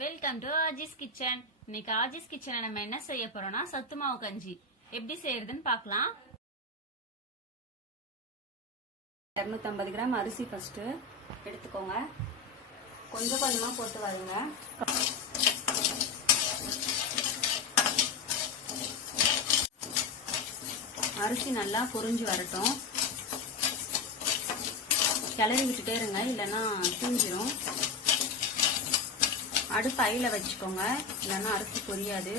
Welcome to Ajis kitchen. இன்னைக்கு ஆஜிஸ் கிச்சன்ல நம்ம என்ன செய்ய போறோம்னா சத்து மாவு கஞ்சி எப்படி செய்யறதுன்னு பார்க்கலாம். 250 கிராம் அரிசி ஃபர்ஸ்ட் எடுத்துக்கோங்க. கொஞ்சம் கொஞ்சமா போட்டு வருங்க. அரிசி நல்லா பொரிஞ்சு வரட்டும். கிளறி விட்டுட்டே இருங்க, இல்லைன்னா தூஞ்சிரும். அடுப்பு ஐல வச்சுக்கோங்க, இல்லைன்னா அரிசி பொரியாது.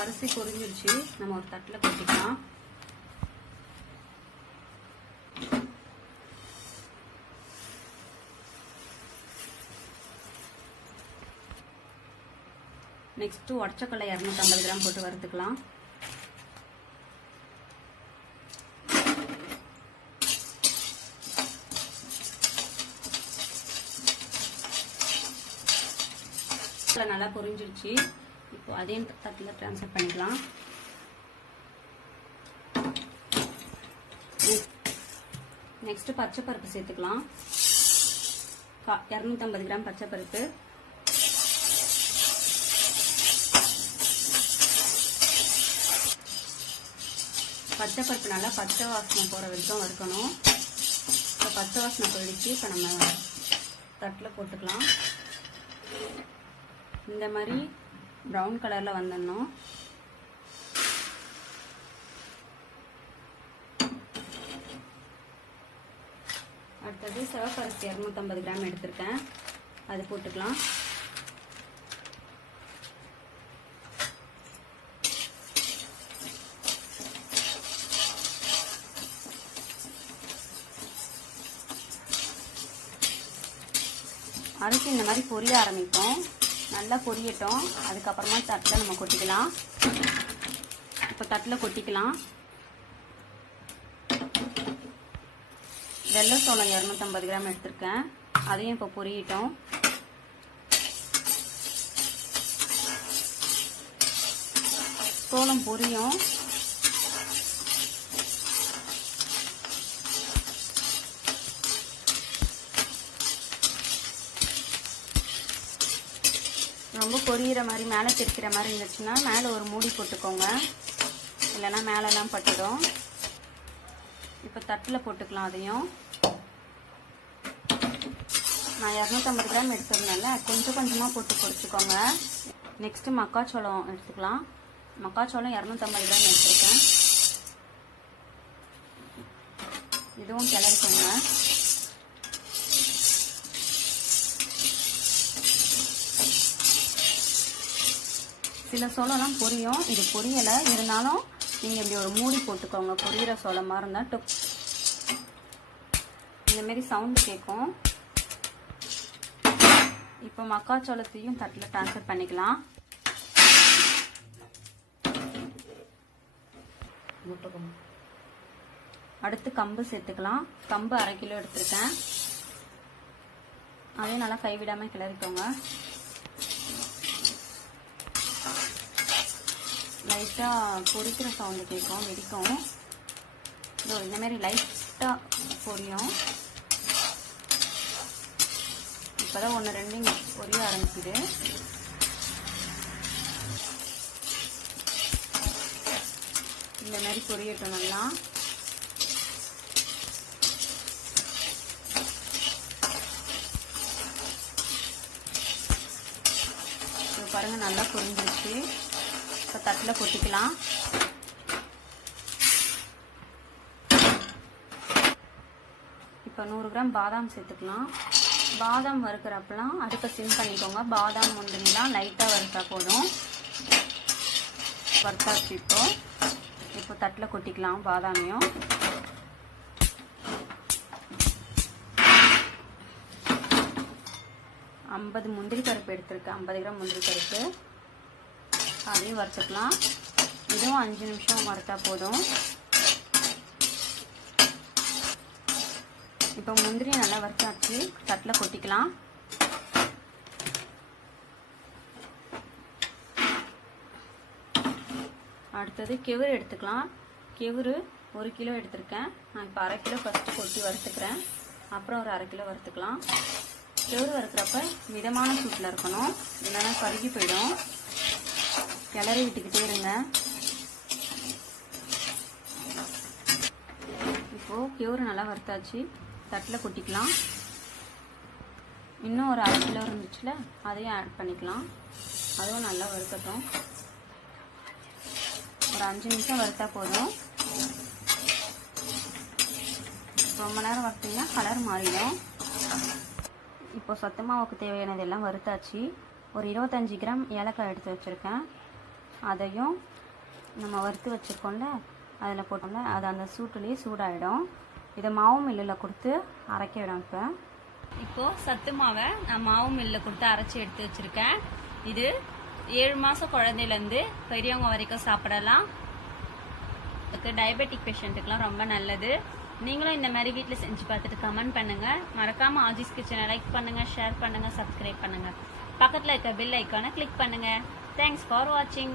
அரிசி பொரிஞ்சிருச்சு, நம்ம ஒரு தட்டில் கொட்டிக்கலாம். நெக்ஸ்ட் உடச்சக்கடலை 250 கிராம் போட்டு வறுத்துக்கலாம். நல்லா பொரிஞ்சிருச்சு. இப்போ அதையும் தட்டில் ட்ரான்ஸ்ஃபர் பண்ணிக்கலாம். நெக்ஸ்ட் பச்சை பருப்பு சேர்த்துக்கலாம். 250 கிராம் பச்சை பருப்பு. பச்சை பருப்பு நல்லா பச்சை வாசனை போகிற வரைக்கும் வறுக்கணும். இப்போ பச்சை வாசனை போயிடுச்சு. இப்போ நம்ம தட்டில் போட்டுக்கலாம். இந்த மாதிரி ப்ரௌன் கலரில் வந்துடணும். அடுத்தது சிவப்பரிசி 250 கிராம் எடுத்திருக்கேன், அது போட்டுக்கலாம். அரிசி இந்த மாதிரி பொரிய ஆரம்பிக்கும். நல்லா பொரியட்டும். அதுக்கப்புறமா தட்டில் நம்ம கொட்டிக்கலாம். இப்போ தட்டில் கொட்டிக்கலாம். வெள்ளை சோளம் 250 கிராம் எடுத்திருக்கேன், அதையும் இப்போ பொரியட்டும். சோளம் பொரியும். ரொம்ப பொரியிற மாதிரி மேலே தெரிக்கிற மாதிரி இருந்துச்சுன்னா மேலே ஒரு மூடி போட்டுக்கோங்க, இல்லைன்னா மேலெல்லாம் பட்டுடும். இப்போ தட்டில் போட்டுக்கலாம். அதையும் நான் 250 கிராம் எடுத்துருந்தேன்ல, கொஞ்சம் கொஞ்சமாக போட்டு பொரிச்சுக்கோங்க. நெக்ஸ்ட்டு மக்காச்சோளம் எடுத்துக்கலாம். மக்காச்சோளம் 250 கிராம் எடுத்துருக்கேன், இதுவும் கிளறிக்கோங்க. சில சோளம்லாம் பொரியும், இது பொரியலை. இருந்தாலும் நீங்கள் இப்படி ஒரு மூடி போட்டுக்கோங்க. பொரியிற சோளமாக இருந்தால் இந்தமாரி சவுண்டு கேட்கும். இப்போ மக்காச்சோளத்தையும் தட்டில் ட்ரான்ஸ்ஃபர் பண்ணிக்கலாம். அடுத்து கம்பு சேர்த்துக்கலாம். கம்பு 1/2 கிலோ எடுத்துருக்கேன், அதையும் நல்லா கைவிடாமல் கிளறிக்கோங்க. லைட்டாக பொரிக்கிற சவுண்டு கேட்கும், வெடிக்கும். இந்தமாரி லைட்டாக பொரியும். இப்போ தான் 1-2 பொரிய ஆரம்பிக்குது. இந்த மாதிரி பொரியட்டும் நல்லா. பாருங்கள், நல்லா பொரிஞ்சிருச்சு. இப்போ தட்டில் கொட்டிக்கலாம். இப்போ 100 கிராம் பாதாம் சேர்த்துக்கலாம். பாதாம் வறுக்கிறப்பெல்லாம் அடுப்பை சிம் பண்ணிக்கோங்க. பாதாம் முந்திரிலாம் லைட்டாக வறுத்தா போதும். வறுத்தாச்சு. இப்போ தட்டில் கொட்டிக்கலாம் பாதாமையும். முந்திரி பருப்பு எடுத்துருக்கேன், 50 கிராம் முந்திரி பருப்பு, அதையும் வறுத்துக்கலாம். இதுவும் 5 நிமிஷம் வறுத்தா போதும். இப்போ முந்திரி நல்லா வறுத்தாச்சு, தட்டில் கொட்டிக்கலாம். அடுத்தது கெவுரு எடுத்துக்கலாம். கெவுரு 1 கிலோ எடுத்திருக்கேன். நான் இப்போ 1/2 கிலோ ஃபஸ்ட்டு கொட்டி வறுத்துக்கிறேன். அப்புறம் ஒரு 1/2 கிலோ வறுத்துக்கலாம். கேவுரு வறுக்கிறப்ப மிதமான சூட்டில் இருக்கணும், இல்லைன்னா கருகி போயிடும். கிளறி விட்டுக்கிட்டே இருங்க. இப்போது கேவுரு நல்லா வறுத்தாச்சு, தட்டில் கொட்டிக்கலாம். இன்னும் ஒரு 1/2 கிலோ இருந்துச்சுல, அதையும் ஆட் பண்ணிக்கலாம். அதுவும் நல்லா வறுக்கட்டும். ஒரு 5 நிமிஷம் வறுத்தா போதும். ரொம்ப நேரம் வறுத்தீங்கன்னா கலர் மாறிடும். இப்போ சத்து மாவுக்கு தேவையானது எல்லாம் வறுத்தாச்சு. ஒரு 25 கிராம் ஏலக்காய் எடுத்து வச்சுருக்கேன். அதையும் நம்ம வறுத்து வச்சுருக்கோம்ல, அதில் போட்டோம்ல, அது அந்த சூட்டுலேயே சூடாகிடும். இதை மாவு மில்லில் கொடுத்து அரைக்க விடும். இப்போது சத்து மாவை நான் மாவு மில்லில் கொடுத்து அரைச்சி எடுத்து வச்சுருக்கேன். இது 7 மாதம் குழந்தையிலேருந்து பெரியவங்க வரைக்கும் சாப்பிடலாம். அதுக்கு டயபெட்டிக் பேஷண்ட்டுக்கெலாம் ரொம்ப நல்லது. நீங்களும் இந்த மாதிரி வீட்டில் செஞ்சு பார்த்துட்டு கமெண்ட் பண்ணுங்கள். மறக்காமல் ஆஜிஸ் கிச்சனை லைக் பண்ணுங்கள், ஷேர் பண்ணுங்கள், சப்ஸ்கிரைப் பண்ணுங்கள். பக்கத்தில் இருக்க பெல் ஐக்கானை கிளிக் பண்ணுங்கள். தேங்க்ஸ் ஃபார் வாட்சிங்.